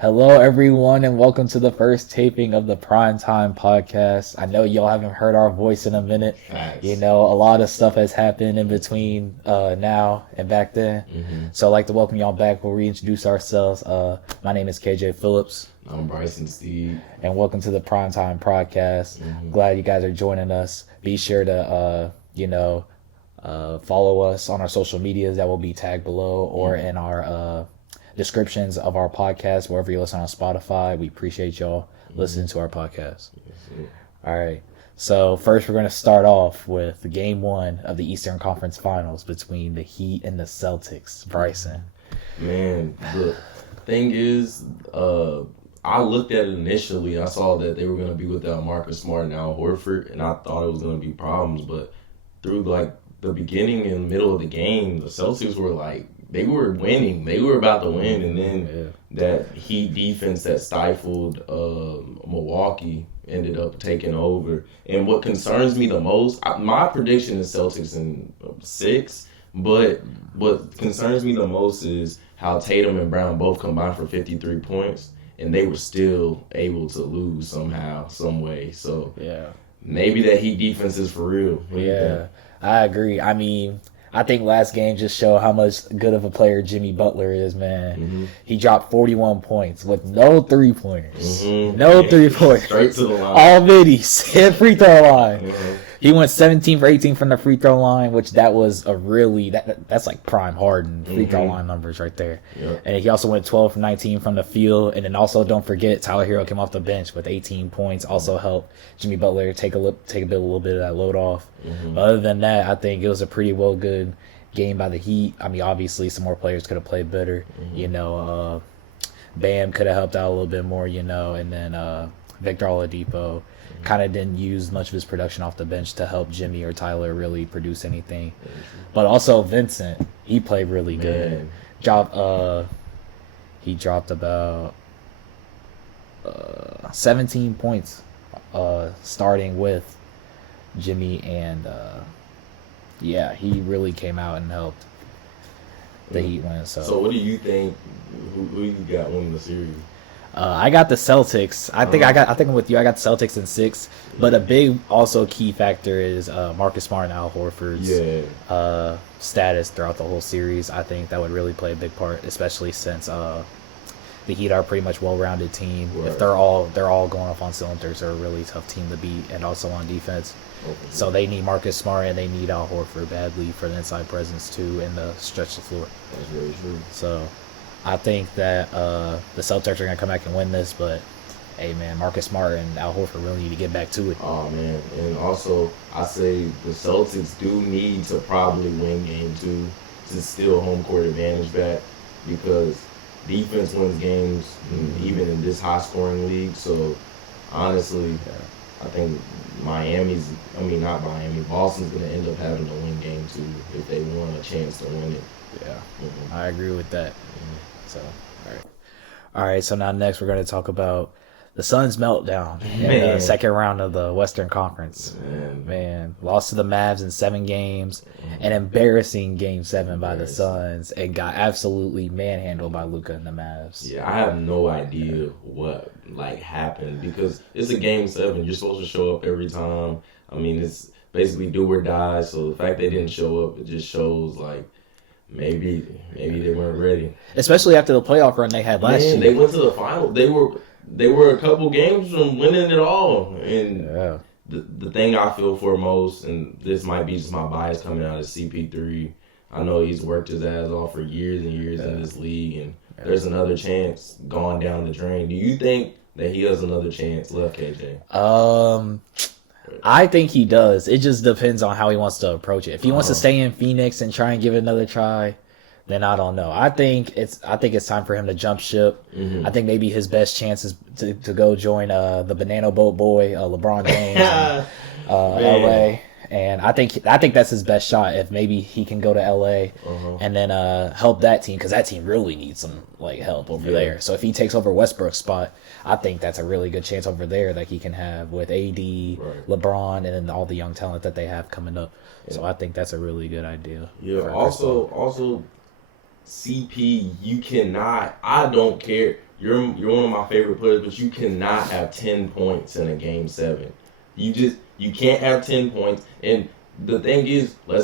Hello, everyone, and welcome to the first taping of the Primetime Podcast. I know y'all haven't heard our voice in a minute. Facts. You know, a lot of stuff has happened in between now and back then. Mm-hmm. So I'd like to welcome y'all back. We'll reintroduce ourselves. My name is KJ Phillips. I'm Bryson Steve. And welcome to the Primetime Podcast. Mm-hmm. Glad you guys are joining us. Be sure to, follow us on our social medias that will be tagged below or in our descriptions of our podcast, wherever you listen on Spotify. We appreciate y'all listening to our podcast. Yes, All right. So first we're going to start off with game 1 of the Eastern Conference Finals between the Heat and the Celtics. Bryson. Man, the thing is, I looked at it initially. I saw that they were going to be without Marcus Smart and Al Horford, and I thought it was going to be problems. But through like the beginning and middle of the game, the Celtics were like, they were winning. They were about to win, and then that Heat defense that stifled Milwaukee ended up taking over. And what concerns me the most, my prediction is Celtics in 6, but what concerns me the most is how Tatum and Brown both combined for 53 points, and they were still able to lose somehow, some way. So maybe that Heat defense is for real. Yeah, I agree. I mean, I think last game just showed how much good of a player Jimmy Butler is, man. Mm-hmm. He dropped 41 points with no three-pointers. Mm-hmm. No three-pointers. Straight to the line. All middies. Hit free throw line. Mm-hmm. He went 17 for 18 from the free throw line, which that was a really, that's like prime Harden free throw line numbers right there. Yep. And he also went 12 for 19 from the field. And then also don't forget, Tyler Hero came off the bench with 18 points. Also helped Jimmy Butler take a little bit of that load off. Mm-hmm. But other than that, I think it was a pretty good game by the Heat. I mean, obviously some more players could have played better. Mm-hmm. You know, Bam could have helped out a little bit more, you know, and then Victor Oladipo kind of didn't use much of his production off the bench to help Jimmy or Tyler really produce anything. But also Vincent, he played really good. He dropped about 17 points starting with Jimmy, and he really came out and helped the Heat win. So what do you think? Who you got winning the series? I got the Celtics. I think I'm with you. I got the Celtics in 6. But a big also key factor is Marcus Smart and Al Horford's status throughout the whole series. I think that would really play a big part, especially since the Heat are a pretty much well-rounded team. Right. If they're all going off on cylinders, they're a really tough team to beat, and also on defense. Okay. So they need Marcus Smart and they need Al Horford badly for the inside presence too, and the stretch the floor. That's very true. So I think that the Celtics are going to come back and win this, but hey, man, Marcus Smart and Al Horford really need to get back to it. Oh, man. And also, I say the Celtics do need to probably win game 2 to steal home court advantage back, because defense wins games even in this high-scoring league. So, honestly, I think Boston's going to end up having to win game 2 if they want a chance to win it. Yeah, I agree with that. So, all right. So now next we're going to talk about the Suns' meltdown in the second round of the Western Conference. Man, lost to the Mavs in 7 games, an embarrassing Game 7 by the Suns, and got absolutely manhandled by Luka and the Mavs. Yeah, I have no idea what happened, because it's a Game 7. You're supposed to show up every time. I mean, it's basically do or die. So the fact they didn't show up, it just shows maybe they weren't ready. Especially after the playoff run they had last year. They went to the final. They were a couple games from winning it all. And the thing I feel for most, and this might be just my bias coming out, is CP3. I know he's worked his ass off for years and years in this league, and there's another chance gone down the drain. Do you think that he has another chance left, KJ? I think he does. It just depends on how he wants to approach it. If he wants to stay in Phoenix and try and give it another try, then I don't know. I think it's time for him to jump ship. Mm-hmm. I think maybe his best chance is to go join the Banana Boat Boy, LeBron James, LA. And I think that's his best shot, if maybe he can go to LA and then help that team, because that team really needs some help over there. So if he takes over Westbrook's spot, I think that's a really good chance over there that he can have with AD, LeBron, and then all the young talent that they have coming up. Yeah. So I think that's a really good idea. Yeah. Also, CP, you cannot. I don't care. you're one of my favorite players, but you cannot have 10 points in a game 7. You can't have 10 points. And the thing is, we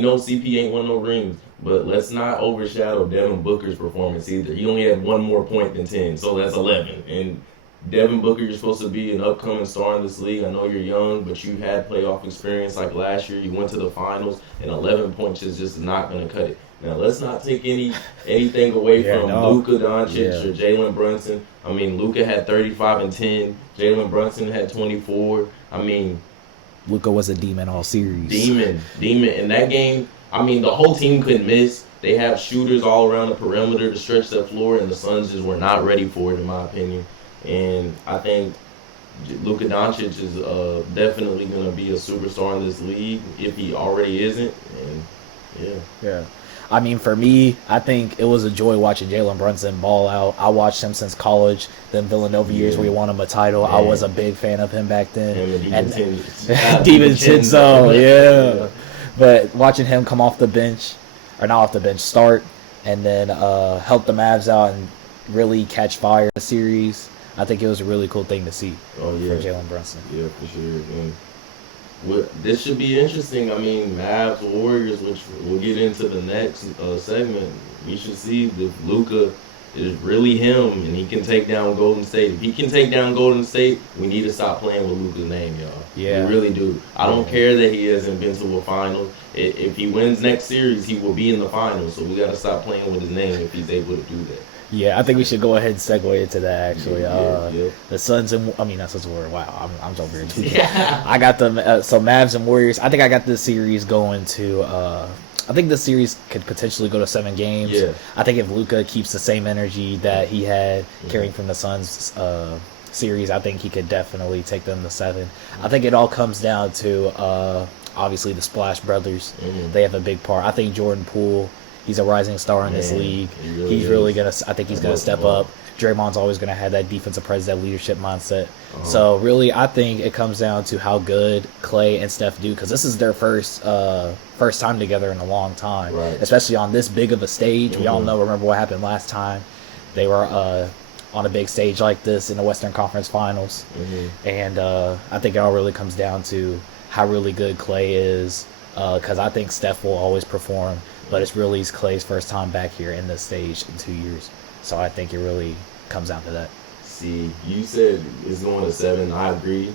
know CP ain't won no rings, but let's not overshadow Devin Booker's performance either. He only had one more point than 10, so that's 11. And Devin Booker, you're supposed to be an upcoming star in this league. I know you're young, but you had playoff experience like last year. You went to the finals, and 11 points is just not going to cut it. Now, let's not take anything away from Luka Doncic or Jalen Brunson. I mean, Luka had 35 and 10. Jalen Brunson had 24. I mean, Luka was a demon all series. Demon. In that game, I mean, the whole team couldn't miss. They have shooters all around the perimeter to stretch that floor, and the Suns just were not ready for it, in my opinion. And I think Luka Doncic is definitely going to be a superstar in this league if he already isn't. And yeah. I mean, for me, I think it was a joy watching Jalen Brunson ball out. I watched him since college, them Villanova years where he won him a title. I was a big fan of him back then. And DiVincenzo, yeah. But watching him come off the bench, or not off the bench, start, and then help the Mavs out and really catch fire in the series, I think it was a really cool thing to see for Jalen Brunson. Yeah, for sure. And this should be interesting. I mean, Mavs, Warriors, which we'll get into the next segment. We should see if Luka is really him and he can take down Golden State. If he can take down Golden State, we need to stop playing with Luka's name, y'all. Yeah. We really do. I don't care that he hasn't been to a final. If he wins next series, he will be in the finals. So we got to stop playing with his name if he's able to do that. Yeah, I think we should go ahead and segue into that, actually. The Suns and... I mean, that's what's the word. Wow, I'm so weird. Yeah. I got the... so, Mavs and Warriors. I think I got this series going to... I think this series could potentially go to 7 games. Yeah. I think if Luka keeps the same energy that he had carrying from the Suns series, I think he could definitely take them to 7. I think it all comes down to, obviously, the Splash Brothers. They have a big part. I think Jordan Poole... He's a rising star in this league. He's really going to... I think he's going to step up. Draymond's always going to have that defensive presence, that leadership mindset. So, really, I think it comes down to how good Klay and Steph do, because this is their first time together in a long time, especially on this big of a stage. We all remember what happened last time. They were on a big stage like this in the Western Conference Finals. And I think it all really comes down to how really good Klay is, because I think Steph will always perform. But it's really Klay's first time back here in this stage in 2 years. So I think it really comes down to that. See, you said it's going to 7. I agree.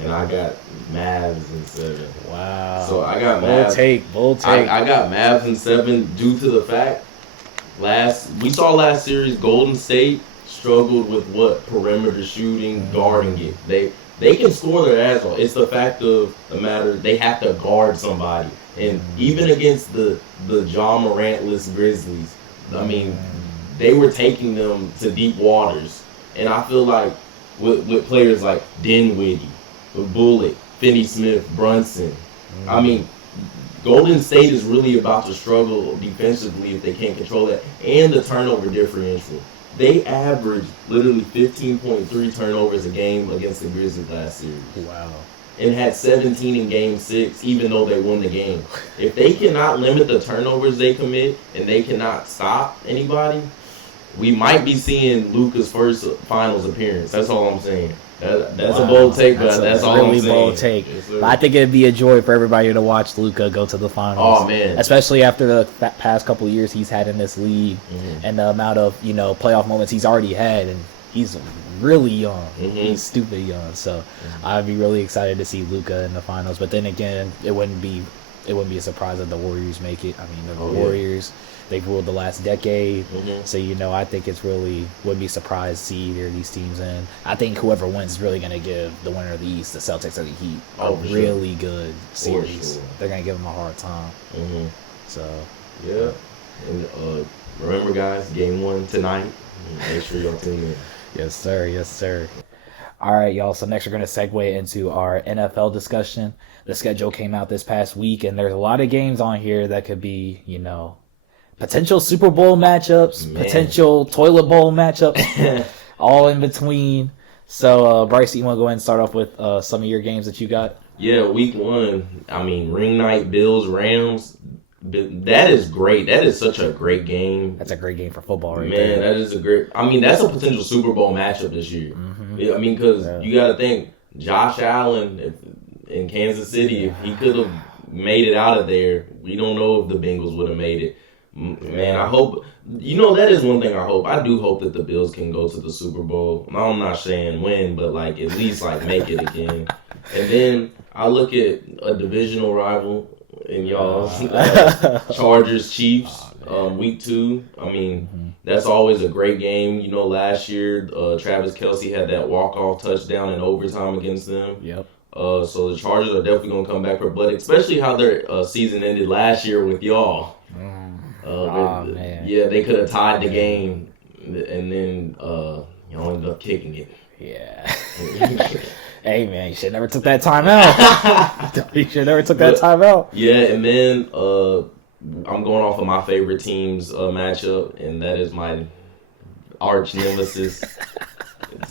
And I got Mavs in 7. Wow. So I got Mavs. Bold take. I got Mavs in 7 due to the fact we saw last series Golden State struggled with perimeter shooting, guarding it. They can score their ass off. It's the fact of the matter they have to guard somebody. And even against the Ja Morant-less Grizzlies, I mean, they were taking them to deep waters. And I feel like with players like Dinwiddie, Bullock, Finney-Smith, Brunson, I mean, Golden State is really about to struggle defensively if they can't control that. And the turnover differential. They averaged literally 15.3 turnovers a game against the Grizzlies last series. Wow. And had 17 in Game 6, even though they won the game. If they cannot limit the turnovers they commit and they cannot stop anybody, we might be seeing Luka's first finals appearance. That's all I'm saying. That's a bold take, but that's all I'm saying. Bold take. Yes, I think it'd be a joy for everybody to watch Luka go to the finals. Oh, man. Especially after the past couple of years he's had in this league and the amount of, playoff moments he's already had. And he's really young. He's stupid young. So I'd be really excited to see Luka in the finals. But then again, it wouldn't be a surprise if the Warriors make it. I mean, the Warriors, they've ruled the last decade. So, I think it's really wouldn't be surprised to see either of these teams in. I think whoever wins is really going to give the winner of the East, the Celtics or the Heat, a really good series. Sure. They're going to give them a hard time. So, yeah. And remember, guys, Game 1 tonight. Make sure y'all tune in. Yes, sir. Yes, sir. All right, y'all. So next we're going to segue into our NFL discussion. The schedule came out this past week, and there's a lot of games on here that could be, potential Super Bowl matchups, potential toilet bowl matchups, all in between. So, Bryson, you want to go ahead and start off with some of your games that you got? Yeah, week 1. I mean, ring night, Bills, Rams. That is great. That is such a great game. That's a great game for football, right Man, there. that is a great. I mean, that's a potential Super Bowl matchup this year. I mean, because you got to think Josh Allen in Kansas City, if he could have made it out of there, we don't know if the Bengals would have made it. Man, I hope. That is one thing I hope. I do hope that the Bills can go to the Super Bowl. I'm not saying win, but like at least like make it again. And then I look at a divisional rival in y'all's Chargers Chiefs week 2. I mean, that's always a great game. Last year Travis Kelce had that walk-off touchdown in overtime against them. Yep. So the Chargers are definitely going to come back but especially how their season ended last year with y'all. Man. Yeah, they could have tied the game, and then ended up kicking it. Yeah. Hey man, you should never took that time out. You should never took that time out. Yeah, and then I'm going off of my favorite team's matchup, and that is my arch nemesis.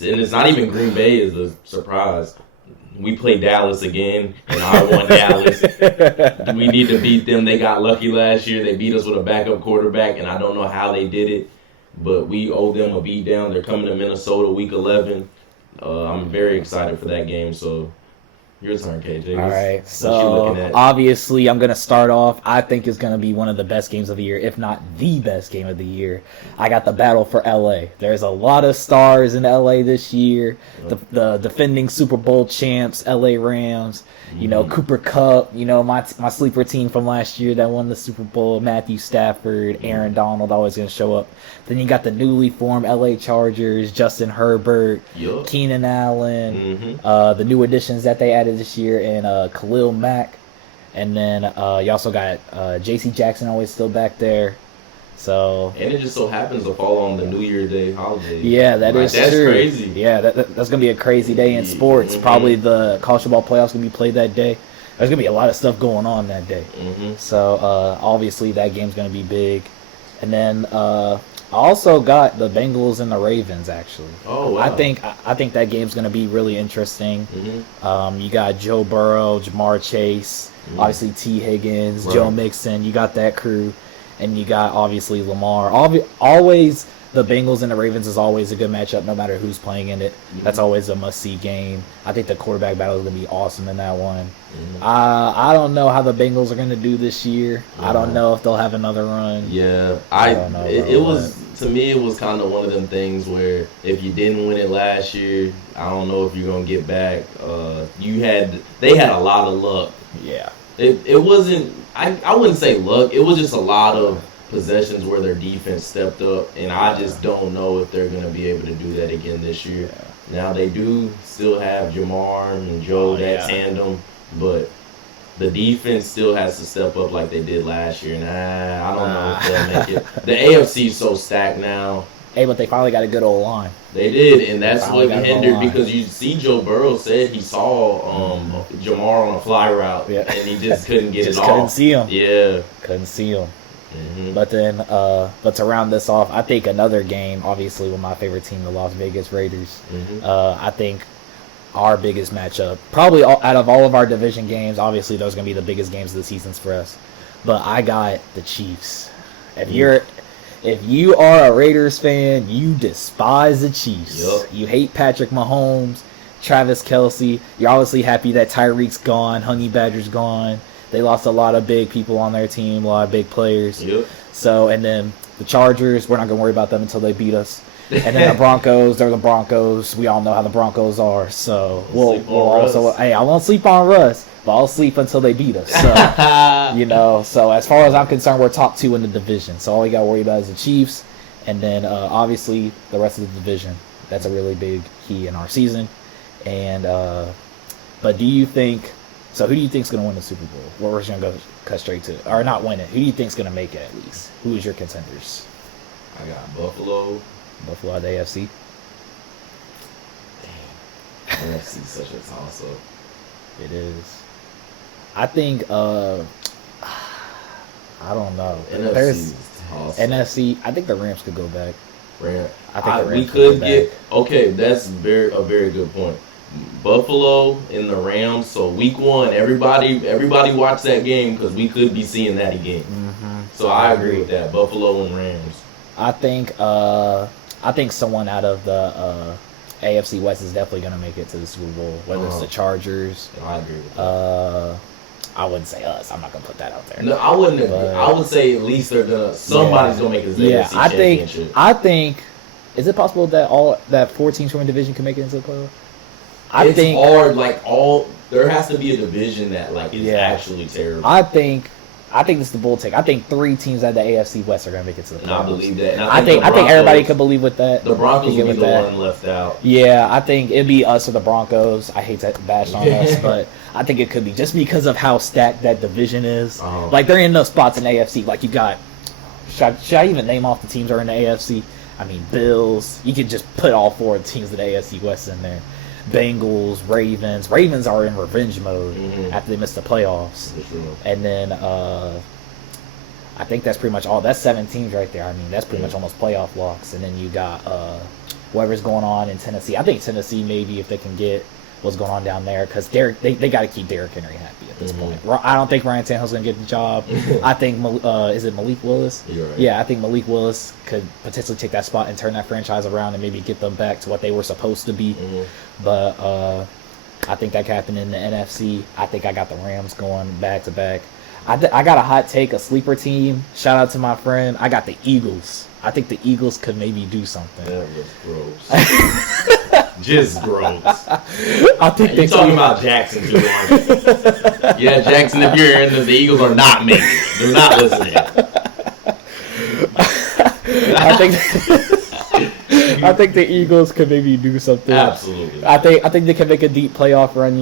And it's not even Green Bay is a surprise. We play Dallas again, and I won Dallas. We need to beat them. They got lucky last year. They beat us with a backup quarterback, and I don't know how they did it, but we owe them a beatdown. They're coming to Minnesota week 11. I'm very excited for that game, so your turn, KJ. All right, so obviously I'm going to start off. I think it's going to be one of the best games of the year, if not the best game of the year. I got the battle for LA. There's a lot of stars in LA this year. The defending Super Bowl champs, LA Rams. Cooper Kupp, my sleeper team from last year that won the Super Bowl, Matthew Stafford, Aaron Donald, always going to show up. Then you got the newly formed LA Chargers, Justin Herbert, Keenan Allen, the new additions that they added this year, and Khalil Mack. And then you also got J.C. Jackson always still back there. So and it just so happens to fall on the New Year's Day holiday. Yeah, that's true. Crazy. Yeah, that's gonna be a crazy day in sports. Probably the college football playoffs gonna be played that day. There's gonna be a lot of stuff going on that day. So obviously that game's gonna be big. And then I also got the Bengals and the Ravens actually. Oh wow. I think that game's gonna be really interesting. You got Joe Burrow, Jamar Chase, obviously T. Higgins, Joe Mixon. You got that crew. And you got, obviously, Lamar. Always, the Bengals and the Ravens is always a good matchup, no matter who's playing in it. That's always a must-see game. I think the quarterback battle is going to be awesome in that one. I don't know how the Bengals are going to do this year. I don't know if they'll have another run. Yeah. I don't know. To me, it was kind of one of them things where if you didn't win it last year, I don't know if you're going to get back. They had a lot of luck. Yeah. It wasn't, I wouldn't say luck. It was just a lot of possessions where their defense stepped up, and I just don't know if they're going to be able to do that again this year. Now, they do still have Jamar and Joe, tandem, but the defense still has to step up like they did last year, and I don't know if they'll make it. The AFC is so stacked now. Hey, but they finally got a good old line. They did, and that's what hindered because you see Joe Burrow said he saw Jamar on a fly route, and he just couldn't get it off. Couldn't see him. Yeah. Couldn't see him. But then, but to round this off, I think another game, obviously with my favorite team, the Las Vegas Raiders, I think our biggest matchup, probably out of all of our division games, obviously those are going to be the biggest games of the seasons for us. But I got the Chiefs. If you are a Raiders fan, you despise the Chiefs. You hate Patrick Mahomes, Travis Kelce. You're obviously happy that Tyreek's gone, Honey Badger's gone. They lost a lot of big people on their team, a lot of big players. So, and then the Chargers, we're not going to worry about them until they beat us. And then the Broncos, they're the Broncos. We all know how the Broncos are. So we'll also, hey, I won't sleep on Russ, but I'll sleep until they beat us. So, so as far as I'm concerned, we're top 2 in the division. So all we got to worry about is the Chiefs. And then obviously the rest of the division. That's a really big key in our season. And, but do you think, so who do you think is going to win the Super Bowl? We're just going to cut straight to, or not win it. Who do you think is going to make it at least? Who is your contenders? I got Buffalo at the AFC. Damn. AFC is such a toss-up. It is. I think, I don't know. NFC, I think the Rams could go back. I think we could get, okay, that's a very good point. Buffalo and the Rams. So week 1, everybody watch that game because we could be seeing that again. Mm-hmm. So I agree with that. Buffalo and Rams. I think someone out of the AFC West is definitely going to make it to the Super Bowl. Whether it's the Chargers. I agree with that. I wouldn't say us. I'm not gonna put that out there. No, I wouldn't. I would say at least somebody's gonna make it to the AFC Championship. I think. Is it possible that 4 teams from a division can make it into the playoff? I think hard. There has to be a division that is actually terrible. I think this is the bull take. I think 3 teams out of the AFC West are gonna make it to the playoffs. And I believe that. And I think everybody could believe with that. The Broncos will be the one left out. Yeah, I think it'd be us or the Broncos. I hate to bash on us, but I think it could be just because of how stacked that division is. They're in those spots in AFC. You got. Should I even name off the teams that are in the AFC? I mean, Bills. You could just put all 4 teams of the AFC West in there. Bengals, Ravens. Ravens are in revenge mode after they missed the playoffs. And then I think that's pretty much all. That's 7 teams right there. I mean, that's pretty much almost playoff locks. And then you got whatever's going on in Tennessee. I think Tennessee maybe if they can get what's going on down there because they got to keep Derrick Henry happy at this point. I don't think Ryan Tannehill's going to get the job. I think is it Malik Willis? You're right. Yeah, I think Malik Willis could potentially take that spot and turn that franchise around and maybe get them back to what they were supposed to be. But I think that could happen in the NFC. I think I got the Rams going back to back. I got a hot take, a sleeper team. Shout out to my friend. I got the Eagles. I think the Eagles could maybe do something. That was gross. Just gross. I think you're talking about Jackson too long. Yeah, Jackson, if you're hearing this, the Eagles are not making it. They're not listening. I think the Eagles could maybe do something. Absolutely. I think they can make a deep playoff run.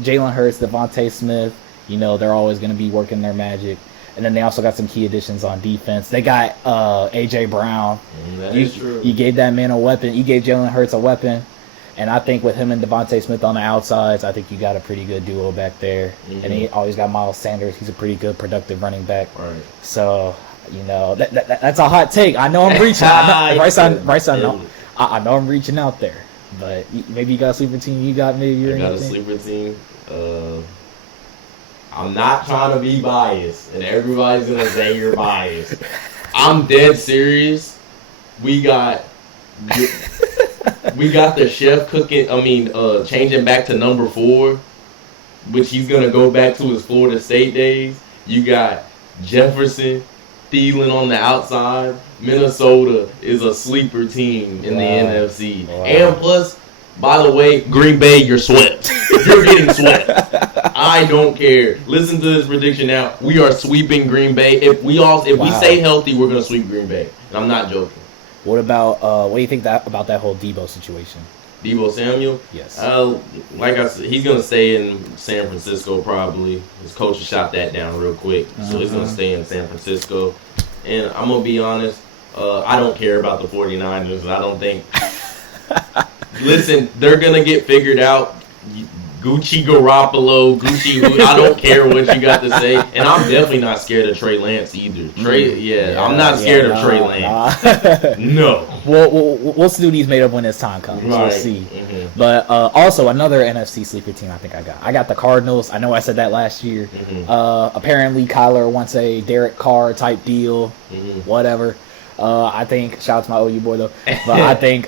Jalen Hurts, Devontae Smith. They're always going to be working their magic. And then they also got some key additions on defense. They got A.J. Brown. That is true. You gave that man a weapon. You gave Jalen Hurts a weapon. And I think with him and Devontae Smith on the outsides, I think you got a pretty good duo back there. And he always got Miles Sanders. He's a pretty good, productive running back. Right. So, that's a hot take. I know I'm reaching. Bryson, I know I'm reaching out there. But maybe you got a sleeper team. You got maybe I got a sleeper team. I'm not trying to be biased, and everybody's going to say you're biased. I'm dead serious. We got the chef cooking, changing back to number 4, which he's going to go back to his Florida State days. You got Jefferson, Thielen on the outside. Minnesota is a sleeper team in the NFC. Wow. And plus, by the way, Green Bay, you're swept. You're getting swept. I don't care. Listen to this prediction now. We are sweeping Green Bay. If we stay healthy, we're going to sweep Green Bay. And I'm not joking. What about what do you think about that whole Debo situation? Debo Samuel? Yes. Like I said, he's going to stay in San Francisco probably. His coach shot that down real quick. So he's going to stay in San Francisco. And I'm going to be honest, I don't care about the 49ers. I don't think... Listen, they're going to get figured out. Gucci Garoppolo, I don't care what you got to say. And I'm definitely not scared of Trey Lance either. I'm not scared of Trey Lance. No. We'll see what he's made up when his time comes. Right. We'll see. But also, another NFC sleeper team I think I got the Cardinals. I know I said that last year. Apparently, Kyler wants a Derek Carr type deal. Whatever. I think, shout out to my OU boy though. But I think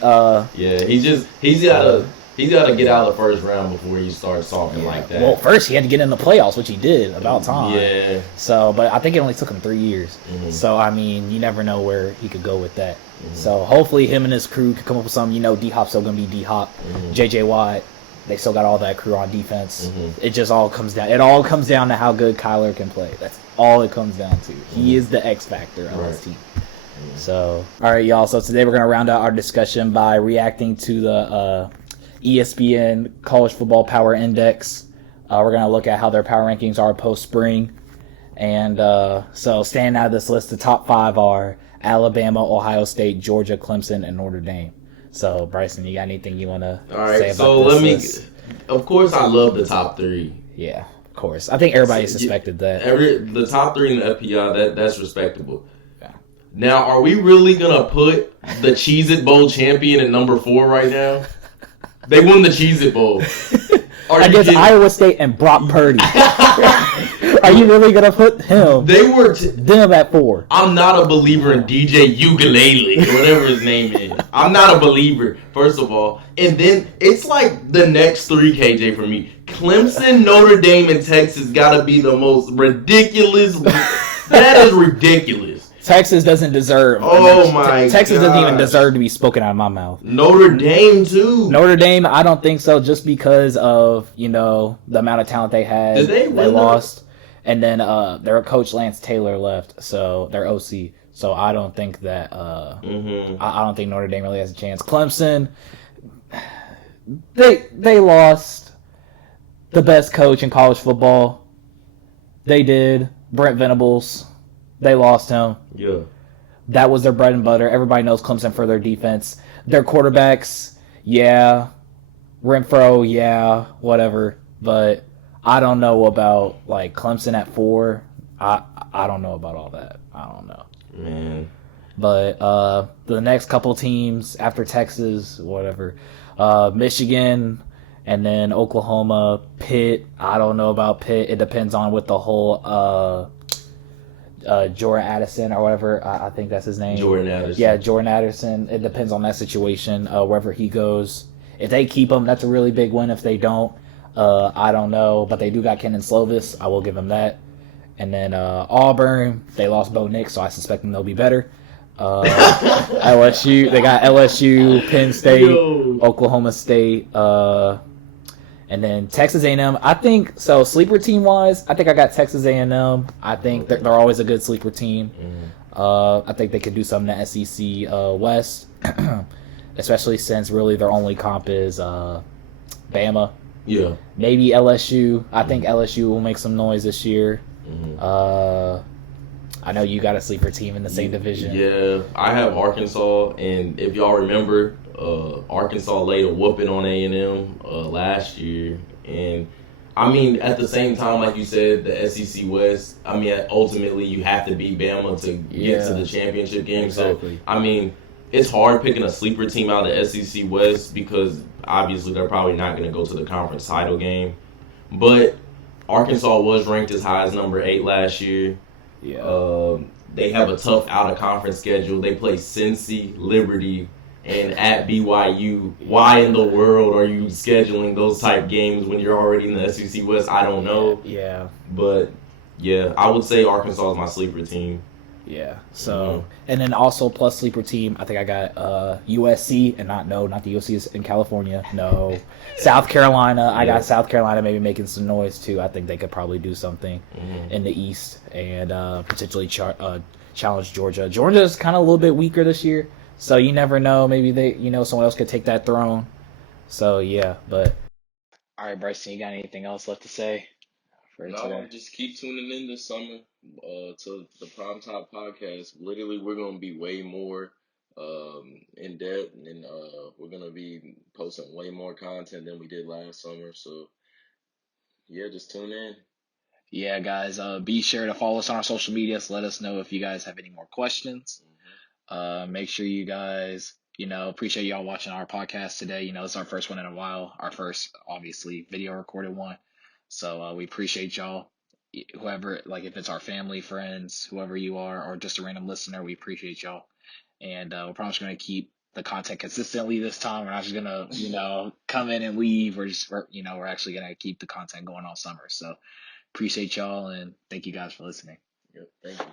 he's got to get out of the first round before he starts talking like that. Well, first he had to get in the playoffs, which he did about time. Yeah. So, but I think it only took him 3 years. So, I mean, you never know where he could go with that. So, hopefully him and his crew could come up with something. D-Hop's still going to be D-Hop. J.J. Watt, they still got all that crew on defense. It just all comes down. It all comes down to how good Kyler can play. That's all it comes down to. He is the X factor of this team. So, all right, y'all. So today we're going to round out our discussion by reacting to the ESPN College Football Power Index. We're going to look at how their power rankings are post-spring. And so standing out of this list, the top 5 are Alabama, Ohio State, Georgia, Clemson, and Notre Dame. So, Bryson, you got anything you want to say about this list? Of course, I love the top 3. Yeah, of course. I think everybody suspected that. The top 3 in the FPI, that's respectable. Now, are we really going to put the Cheez-It Bowl champion at number 4 right now? They won the Cheez-It Bowl. Against Iowa State and Brock Purdy. Are you really gonna put him? Them at 4. I'm not a believer in DJ Ukulele or whatever his name is. I'm not a believer, first of all. And then it's like the next 3, KJ, for me. Clemson, Notre Dame, and Texas gotta be the most ridiculous. That is ridiculous. Texas doesn't deserve. Oh my Texas doesn't even deserve to be spoken out of my mouth. Notre Dame too. Notre Dame, I don't think so. Just because of the amount of talent they had. Did they lost, and then their coach Lance Taylor left, so their OC. So I don't think that. I don't think Notre Dame really has a chance. Clemson, they lost the best coach in college football. They did. Brent Venables. They lost him. Yeah. That was their bread and butter. Everybody knows Clemson for their defense. Their quarterbacks, yeah. Renfro, yeah, whatever. But I don't know about, like, Clemson at 4. I don't know about all that. I don't know. Man. But the next couple teams after Texas, whatever, Michigan, and then Oklahoma, Pitt. I don't know about Pitt. It depends on what the whole Jordan Addison or whatever. I think that's his name. Jordan Addison. Yeah, Jordan Addison. It depends on that situation, wherever he goes. If they keep him, that's a really big win. If they don't, I don't know. But they do got Kenan Slovis. I will give them that. And then Auburn, they lost Bo Nix, so I suspect them they'll be better. LSU, they got LSU, Penn State, Oklahoma State, and then Texas A&M. I think so. Sleeper team wise, I think I got Texas A&M. I think they're always a good sleeper team. I think they could do something in the SEC West, especially since really their only comp is Bama. Yeah. Maybe LSU. I think LSU will make some noise this year. I know you got a sleeper team in the same division. Yeah, I have Arkansas, and if y'all remember, Arkansas laid a whooping on A&M last year, and I mean, at the same time, like you said, the SEC West, I mean, ultimately you have to beat Bama to get to the championship game. Exactly. So, I mean, it's hard picking a sleeper team out of the SEC West because obviously they're probably not going to go to the conference title game. But Arkansas was ranked as high as number 8 last year. Yeah. They have a tough out-of-conference schedule. They play Cincy, Liberty, and at BYU. Why in the world are you scheduling those type games when you're already in the SEC West? I don't know. Yeah. But, yeah, I would say Arkansas is my sleeper team. Yeah. So, and then also plus sleeper team, I think I got USC, and not the USC in California. No. South Carolina. I got South Carolina maybe making some noise too. I think they could probably do something in the East and potentially challenge Georgia. Georgia's kind of a little bit weaker this year, so you never know. Maybe someone else could take that throne. So yeah, but all right, Bryson, you got anything else left to say for today? Just keep tuning in this summer to the Primetime Podcast. Literally, we're gonna be way more in depth, and we're gonna be posting way more content than we did last summer. So yeah, just tune in. Yeah, guys, be sure to follow us on our social medias. Let us know if you guys have any more questions. Make sure you guys, appreciate y'all watching our podcast today. It's our first one in a while, our first, obviously, video recorded one. So we appreciate y'all. Whoever, like if it's our family, friends, whoever you are, or just a random listener, we appreciate y'all. And we're probably just going to keep the content consistently this time. We're not just going to, come in and leave. We're actually going to keep the content going all summer. So appreciate y'all, and thank you guys for listening. Yep, thank you.